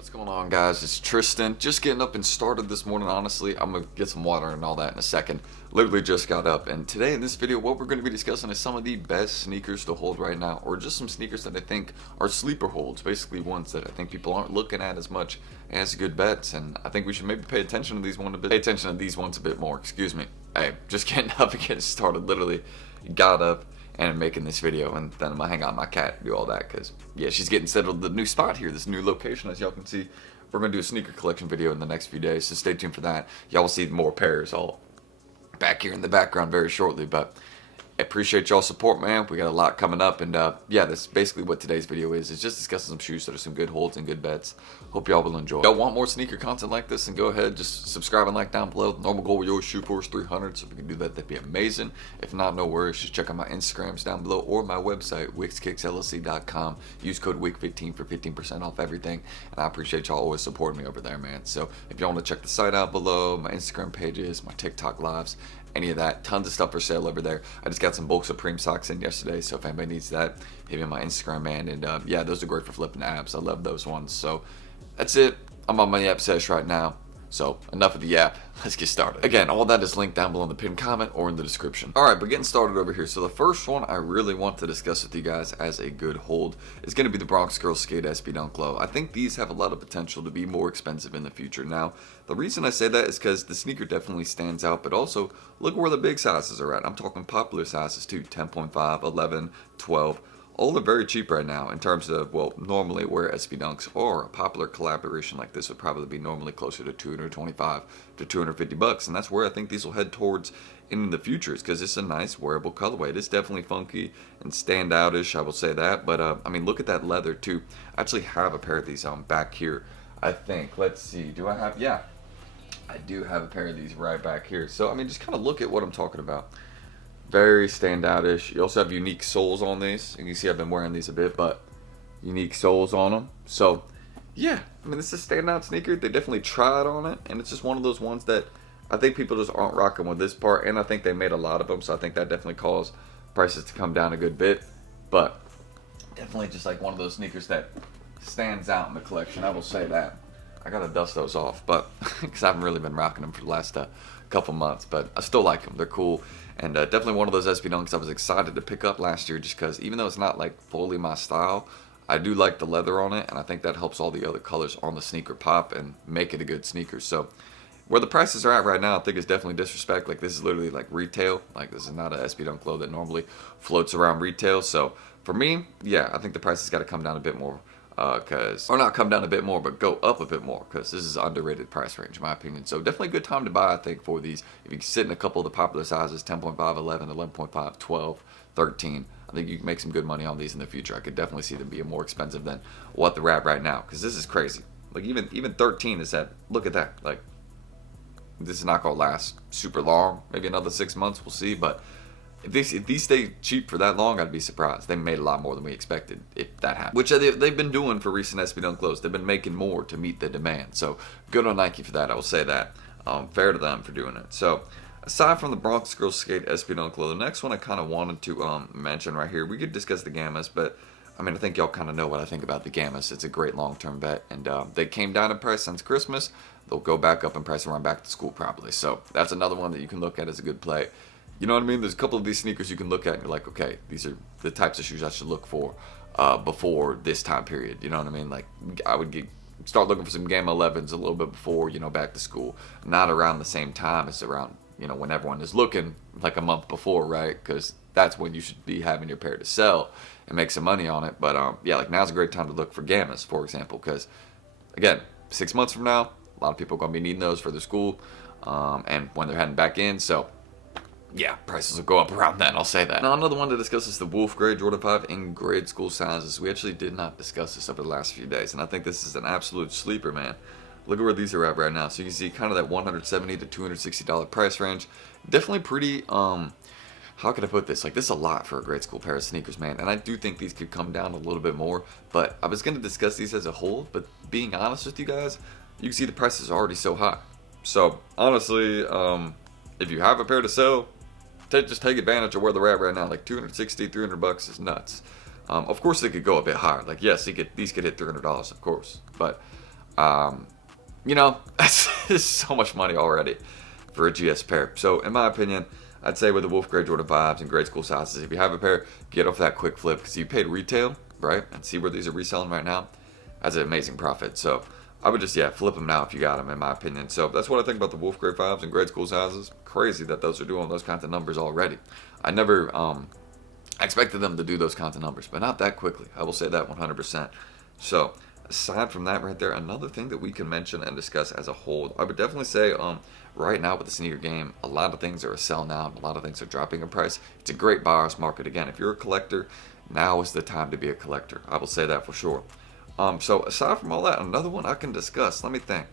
What's going on, guys? It's Tristan. Just getting up and started this morning. Honestly, I'm gonna get some water and all that in a second. Literally just got up, and today in this video what we're going to be discussing is some of the best sneakers to hold right now, or just some sneakers that I think are sleeper holds, basically ones that I think people aren't looking at as much as good bets, and I think we should maybe pay attention to these ones a bit more. Excuse me. Hey, just getting up and getting started. Literally got up and making this video, and then I'm gonna hang out my cat and do all that because yeah, she's getting settled. The new spot here, this new location, as y'all can see. We're gonna do a sneaker collection video in the next few days, so stay tuned for that. Y'all will see more pairs all back here in the background very shortly, but I appreciate y'all's support, man. We got a lot coming up, and yeah, that's basically what today's video is just discussing some shoes that are some good holds and good bets. Hope y'all will enjoy. Y'all want more sneaker content like this, and go ahead, just subscribe and like down below. The normal goal we always shoot for is 300, so if we can do that, that'd be amazing. If not, no worries, just check out my Instagrams down below or my website, wickskicksllc.com. Use code WICK15 for 15% off everything, and I appreciate y'all always supporting me over there, man. So if y'all want to check the site out below, my Instagram pages, my TikTok lives, any of that, tons of stuff for sale over there. I just got some bulk Supreme socks in yesterday, so if anybody needs that, hit me on my Instagram, man. And yeah, those are great for flipping abs. I love those ones. So that's it. I'm on my app sesh right now, so enough of the app. Let's get started. Again, all that is linked down below in the pinned comment or in the description. Alright, but getting started over here. So the first one I really want to discuss with you guys as a good hold is going to be the Bronx Skate SB Dunk Low. I think these have a lot of potential to be more expensive in the future. Now, the reason I say that is because the sneaker definitely stands out, but also look where the big sizes are at. I'm talking popular sizes too, 10.5, 11, 12. All are very cheap right now in terms of, well, normally where SB Dunks are. A popular collaboration like this would probably be normally closer to 225 to 250 bucks, and that's where I think these will head towards in the futures because it's a nice wearable colorway. It is definitely funky and standoutish, I will say that, but I mean, look at that leather too. I actually have a pair of these back here, I think. Let's see, do I have, yeah, I do have a pair of these right back here. So I mean, just kind of look at what I'm talking about. Very standoutish. You also have unique soles on these. You can see I've been wearing these a bit, but unique soles on them. So yeah, I mean, this is a standout sneaker. They definitely tried on it, and it's just one of those ones that I think people just aren't rocking with this part, and I think they made a lot of them, so I think that definitely caused prices to come down a good bit. But definitely just like one of those sneakers that stands out in the collection, I will say that. I gotta dust those off, but because I haven't really been rocking them for the last couple months, but I still like them. They're cool, and definitely one of those SB Dunks I was excited to pick up last year, just because even though it's not like fully my style, I do like the leather on it, and I think that helps all the other colors on the sneaker pop and make it a good sneaker. So where the prices are at right now, I think it's definitely disrespect. Like, this is literally like retail. Like, this is not a SB Dunk Low that normally floats around retail. So for me, yeah, I think the price has got to come down a bit more. Or not come down a bit more, but go up a bit more, because this is an underrated price range in my opinion. So definitely a good time to buy, I think, for these. If you can sit in a couple of the popular sizes, 10.5, 11, 11.5, 12, 13, I think you can make some good money on these in the future. I could definitely see them being more expensive than what they're at right now, because this is crazy. Like, even 13 is at, look at that. Like, this is not going to last super long. Maybe another 6 months, we'll see, but if these stay cheap for that long, I'd be surprised. They made a lot more than we expected if that happened. Which they've been doing for recent SB Dunk Lows. They've been making more to meet the demand. So good on Nike for that, I will say that. Fair to them for doing it. So aside from the Bronx Skate SB Dunk Low, the next one I kind of wanted to mention right here. We could discuss the Gammas, but I mean, I think y'all kind of know what I think about the Gammas. It's a great long-term bet, and they came down in price since Christmas. They'll go back up in price around back to school probably. So that's another one that you can look at as a good play. You know what I mean? There's a couple of these sneakers you can look at and you're like, okay, these are the types of shoes I should look for before this time period. You know what I mean? Like, I would start looking for some Gamma 11s a little bit before, you know, back to school. Not around the same time as around, you know, when everyone is looking, like a month before, right? Because that's when you should be having your pair to sell and make some money on it. But yeah, like, now's a great time to look for Gammas, for example, because again, 6 months from now, a lot of people are going to be needing those for their school and when they're heading back in. So yeah, prices will go up around then, I'll say that. Now, another one to discuss is the Wolf Grade Jordan 5 in grade school sizes. We actually did not discuss this over the last few days, and I think this is an absolute sleeper, man. Look at where these are at right now. So you can see kind of that $170 to $260 price range. Definitely pretty, how can I put this? Like, this is a lot for a grade school pair of sneakers, man. And I do think these could come down a little bit more, but I was going to discuss these as a whole, but being honest with you guys, you can see the prices are already so high. So, honestly, if you have a pair to sell, just take advantage of where they're at right now. Like, 260, 300 bucks is nuts. Of course, they could go a bit higher. Like, yes, these could hit $300, of course. But You know, that's so much money already for a GS pair. So in my opinion, I'd say with the Wolf Grade Jordan 5s and grade school sizes, if you have a pair, get off that quick flip, because you paid retail, right? And see where these are reselling right now. That's an amazing profit. So I would just, flip them now if you got them, in my opinion. So that's what I think about the Wolf Grade 5s and grade school sizes. Crazy that those are doing those kinds of numbers already. I never expected them to do those kinds of numbers, but not that quickly. I will say that 100%. So aside from that right there, another thing that we can mention and discuss as a whole, I would definitely say right now with the sneaker game, a lot of things are a sell now, and a lot of things are dropping in price. It's a great buyer's market. Again, if you're a collector, now is the time to be a collector. I will say that for sure. So aside from all that, another one I can discuss. Let me think.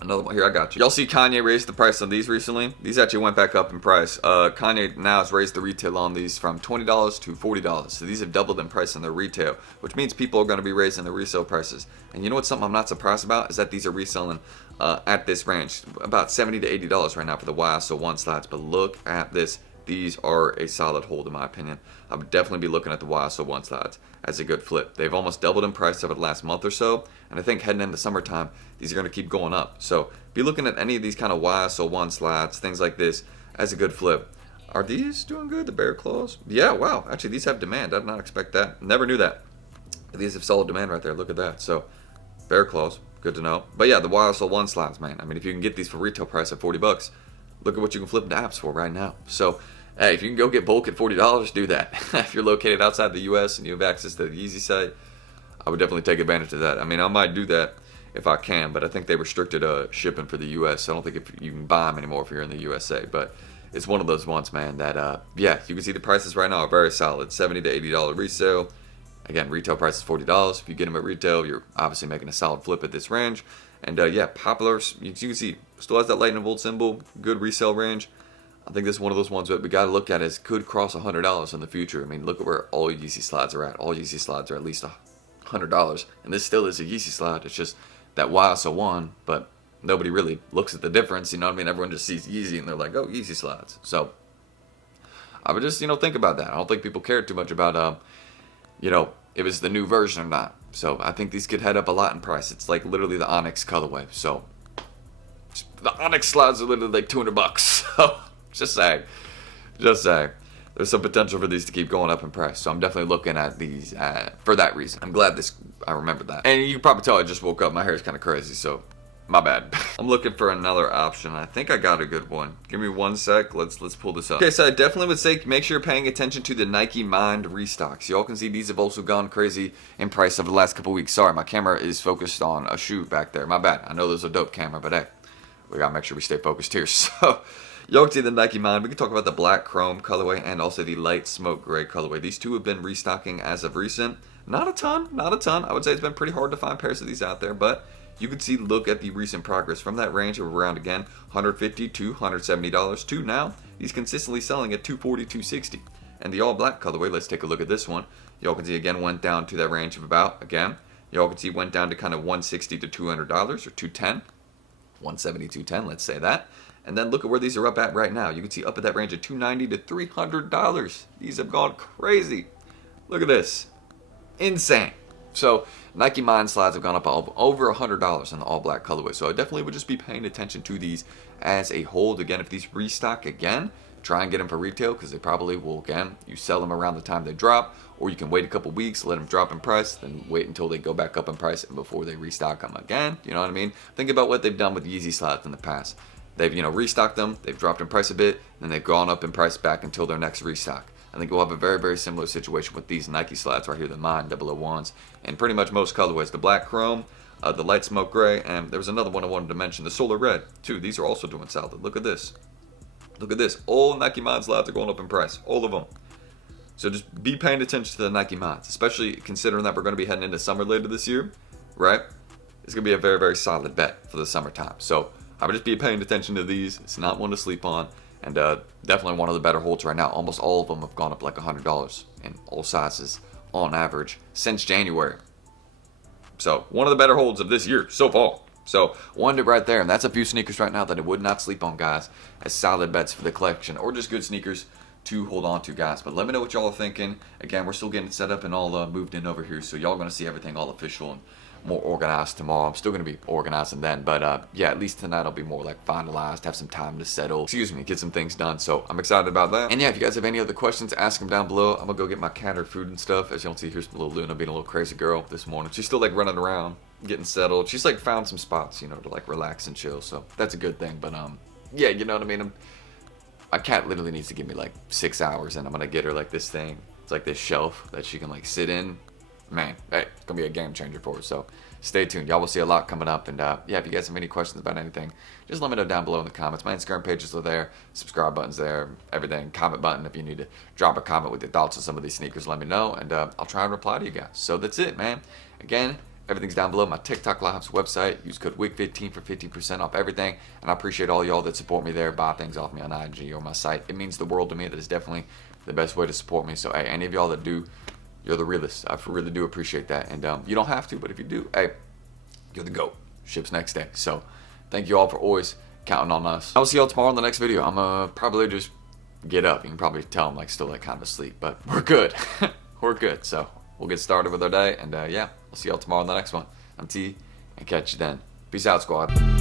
Another one here, I got you. Y'all see Kanye raised the price on these recently? These actually went back up in price. Kanye now has raised the retail on these from $20 to $40. So these have doubled in price in their retail, which means people are going to be raising the resale prices. And you know what's something I'm not surprised about is that these are reselling at this range, about $70 to $80 right now for the YSO1 slides. But look at this. These are a solid hold in my opinion. I would definitely be looking at the YSO1 slides as a good flip. They've almost doubled in price over the last month or so, and I think heading into summertime, these are going to keep going up. So be looking at any of these kind of YSO1 slides, things like this, as a good flip. Are these doing good, the bear claws? Yeah, wow, actually these have demand. I did not expect that. Never knew that. These have solid demand right there. Look at that. So bear claws, good to know. But yeah, the YSO1 slides, man. I mean, if you can get these for retail price at $40, look at what you can flip into apps for right now. So hey, if you can go get bulk at $40, do that. If you're located outside the U.S. and you have access to the Yeezy site, I would definitely take advantage of that. I mean, I might do that if I can, but I think they restricted shipping for the U.S. So I don't think if you can buy them anymore if you're in the USA. But it's one of those ones, man, that, you can see the prices right now are very solid. $70 to $80 resale. Again, retail price is $40. If you get them at retail, you're obviously making a solid flip at this range. And, Popular, you can see, still has that lightning bolt symbol, good resale range. I think this is one of those ones that we got to look at as could cross $100 in the future. I mean, look at where all Yeezy slides are at. All Yeezy slides are at least $100. And this still is a Yeezy slide. It's just that YSO1, but nobody really looks at the difference. You know what I mean? Everyone just sees Yeezy and they're like, oh, Yeezy slides. So I would just, think about that. I don't think people care too much about, if it's the new version or not. So I think these could head up a lot in price. It's like literally the Onyx colorway. So the Onyx slides are literally like $200. So just saying. There's some potential for these to keep going up in price. So I'm definitely looking at these for that reason. I'm glad I remembered that. And you can probably tell I just woke up. My hair is kind of crazy, so my bad. I'm looking for another option. I think I got a good one. Give me one sec. Let's pull this up. Okay, so I definitely would say make sure you're paying attention to the Nike Mind restocks. Y'all can see these have also gone crazy in price over the last couple weeks. Sorry, my camera is focused on a shoe back there. My bad. I know there's a dope camera, but hey, we gotta make sure we stay focused here. So y'all can see the Nike Mind. We can talk about the black chrome colorway and also the light smoke gray colorway. These two have been restocking as of recent. Not a ton. I would say it's been pretty hard to find pairs of these out there, but you can see, look at the recent progress from that range of around, again, $150 to $170 to now. He's consistently selling at $240, $260. And the all black colorway, let's take a look at this one. Y'all can see, again, went down to that range of about, again, y'all can see went down to kind of $160 to $200 or $210. 170, 210, let's say that. And then look at where these are up at right now. You can see up at that range of $290 to $300. These have gone crazy. Look at this. Insane. So Nike Mind slides have gone up over $100 in the all black colorway. So I definitely would just be paying attention to these as a hold. Again, if these restock again, try and get them for retail because they probably will, again, you sell them around the time they drop, or you can wait a couple weeks, let them drop in price, then wait until they go back up in price and before they restock them again. You know what I mean? Think about what they've done with Yeezy slides in the past. They've, restocked them, they've dropped in price a bit, and they've gone up in price back until their next restock. I think we'll have a very, very similar situation with these Nike slides right here, the Mind 001s, and pretty much most colorways. The black chrome, the light smoke gray, and there was another one I wanted to mention, the solar red, too. These are also doing solid. Look at this. Look at this. All Nike Mind slides are going up in price. All of them. So just be paying attention to the Nike Minds, especially considering that we're going to be heading into summer later this year, right? It's going to be a very, very solid bet for the summertime. So I would just be paying attention to these. It's not one to sleep on. And definitely one of the better holds right now. Almost all of them have gone up like $100 in all sizes on average since January. So one of the better holds of this year so far. So one right there, and that's a few sneakers right now that I would not sleep on, guys, as solid bets for the collection, or just good sneakers to hold on to, guys. But let me know what y'all are thinking. Again, we're still getting set up and all moved in over here, so y'all gonna see everything all official and more organized tomorrow. I'm still gonna be organizing then, but yeah, at least tonight I'll be more like finalized, have some time to settle, get some things done. So I'm excited about that. And yeah, if you guys have any other questions, ask them down below. I'm gonna go get my cat her food and stuff. As you don't see, here's little Luna being a little crazy girl this morning. She's still like running around, getting settled. She's like found some spots, you know, to like relax and chill. So that's a good thing. But yeah, you know what I mean? My cat literally needs to give me like 6 hours, and I'm gonna get her like this thing. It's like this shelf that she can like sit in. Man, hey, it's gonna be a game changer for her. So stay tuned. Y'all will see a lot coming up. And yeah, if you guys have any questions about anything, just let me know down below in the comments. My Instagram pages are there, subscribe button's there, everything. Comment button if you need to drop a comment with your thoughts on some of these sneakers, let me know, and I'll try and reply to you guys. So that's it, man. Again, everything's down below. My TikTok Lives website. Use code WICK15 for 15% off everything. And I appreciate all y'all that support me there, buy things off me on IG or my site. It means the world to me. That is definitely the best way to support me. So hey, any of y'all that do, you're the realest. I really do appreciate that. And you don't have to, but if you do, hey, you're the GOAT. Ships next day. So thank you all for always counting on us. I'll see y'all tomorrow in the next video. I'm probably just get up. You can probably tell I'm like still like kind of asleep, but we're good. We're good. So we'll get started with our day. And yeah, I'll see y'all tomorrow in the next one. I'm T, and catch you then. Peace out, squad.